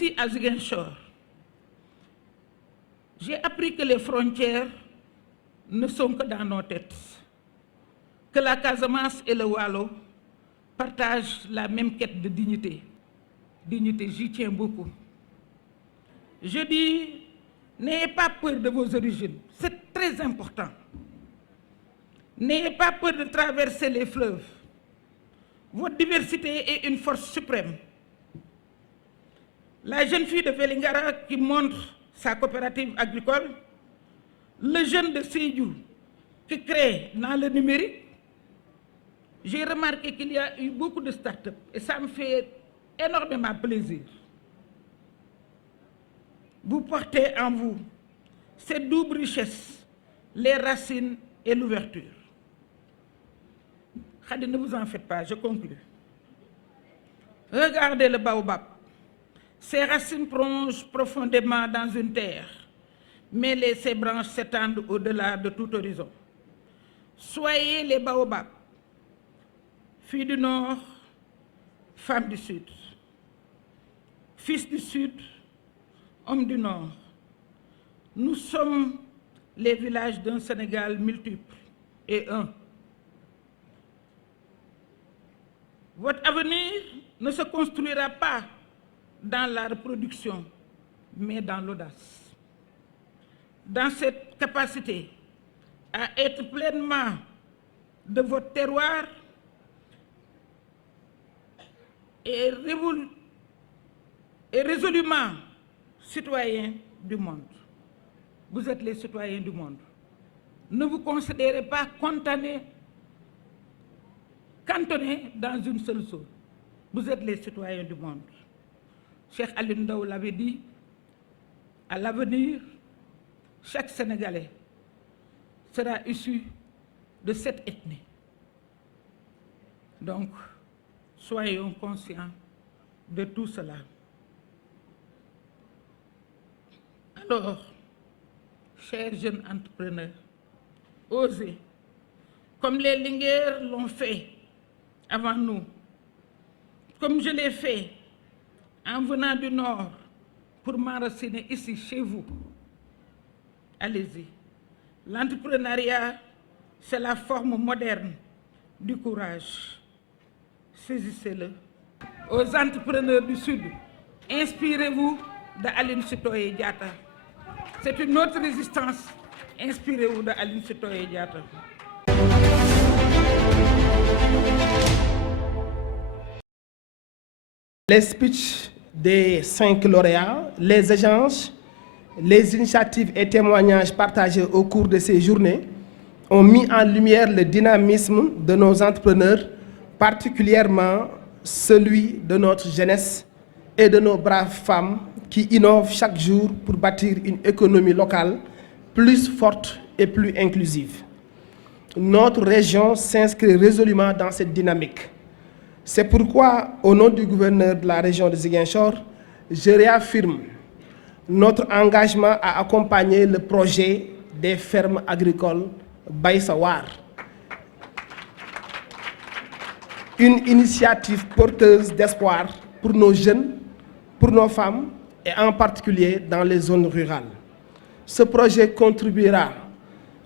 ici à Ziguinchor, j'ai appris que les frontières ne sont que dans nos têtes, que la Casamance et le Waalo partagent la même quête de dignité. Dignité, j'y tiens beaucoup. Je dis, n'ayez pas peur de vos origines, c'est très important. N'ayez pas peur de traverser les fleuves. Votre diversité est une force suprême. La jeune fille de Vélingara qui montre sa coopérative agricole, le jeune de Sédhiou qui crée dans le numérique, j'ai remarqué qu'il y a eu beaucoup de start-up et ça me fait énormément plaisir. Vous portez en vous cette double richesse, les racines et l'ouverture. Khady, ne vous en faites pas, je conclus. Regardez le baobab. Ses racines plongent profondément dans une terre, mais ses branches s'étendent au-delà de tout horizon. Soyez les baobabs, filles du Nord, femmes du Sud, fils du Sud, hommes du Nord. Nous sommes les villages d'un Sénégal multiple et un. Votre avenir ne se construira pas dans la reproduction, mais dans l'audace. Dans cette capacité à être pleinement de votre terroir et résolument citoyens du monde. Vous êtes les citoyens du monde. Ne vous considérez pas cantonnés dans une seule chose. Vous êtes les citoyens du monde. Cheikh Alioune Ndao l'avait dit, à l'avenir, chaque Sénégalais sera issu de cette ethnie. Donc, soyons conscients de tout cela. Alors, chers jeunes entrepreneurs, osez, comme les Linguères l'ont fait avant nous, comme je l'ai fait en venant du Nord pour m'enraciner ici, chez vous. Allez-y. L'entrepreneuriat, c'est la forme moderne du courage. Saisissez-le. Aux entrepreneurs du Sud, inspirez-vous de Aline Sitoé Diatta. C'est une autre résistance. Inspirez-vous de Aline Sitoé Diatta. Les speeches des 5 lauréats, les échanges, les initiatives et témoignages partagés au cours de ces journées ont mis en lumière le dynamisme de nos entrepreneurs, particulièrement celui de notre jeunesse et de nos braves femmes qui innovent chaque jour pour bâtir une économie locale plus forte et plus inclusive. Notre région s'inscrit résolument dans cette dynamique. C'est pourquoi, au nom du gouverneur de la région de Ziguinchor, je réaffirme notre engagement à accompagner le projet des fermes agricoles Bay Sa War. Une initiative porteuse d'espoir pour nos jeunes, pour nos femmes et en particulier dans les zones rurales. Ce projet contribuera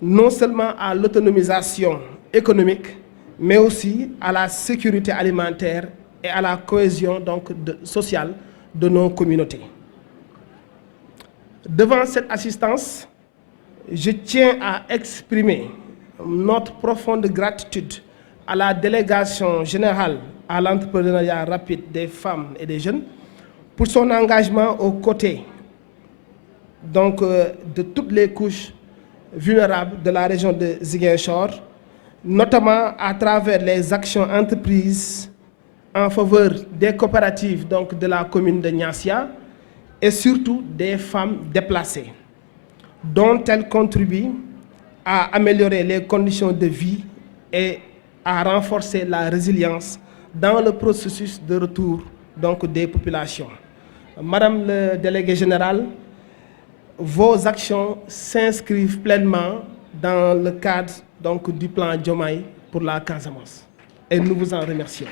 non seulement à l'autonomisation économique, mais aussi à la sécurité alimentaire et à la cohésion sociale de nos communautés. Devant cette assistance, je tiens à exprimer notre profonde gratitude à la délégation générale à l'entrepreneuriat rapide des femmes et des jeunes pour son engagement aux côtés de toutes les couches vulnérables de la région de Ziguinchor, notamment à travers les actions entreprises en faveur des coopératives de la commune de Niassia et surtout des femmes déplacées, dont elles contribuent à améliorer les conditions de vie et à renforcer la résilience dans le processus de retour des populations. Madame le délégué général, vos actions s'inscrivent pleinement dans le cadre du plan Diomaye pour la Casamance. Et nous vous en remercions.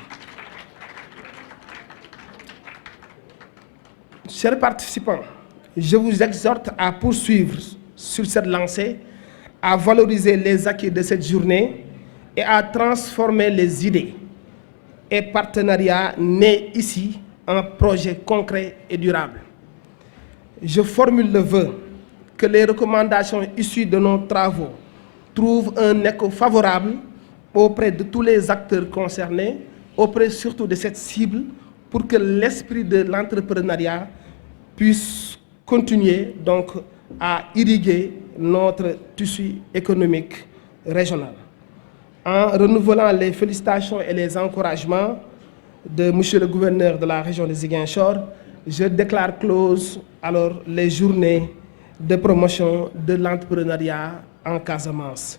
chers participants, je vous exhorte à poursuivre sur cette lancée, à valoriser les acquis de cette journée et à transformer les idées et partenariats nés ici en projets concrets et durables. Je formule le vœu que les recommandations issues de nos travaux trouvent un écho favorable auprès de tous les acteurs concernés, auprès surtout de cette cible, pour que l'esprit de l'entrepreneuriat puisse continuer donc à irriguer notre tissu économique régional. En renouvelant les félicitations et les encouragements de Monsieur le gouverneur de la région de Ziguinchor, je déclare close alors les journées de promotion de l'entrepreneuriat en Casamance.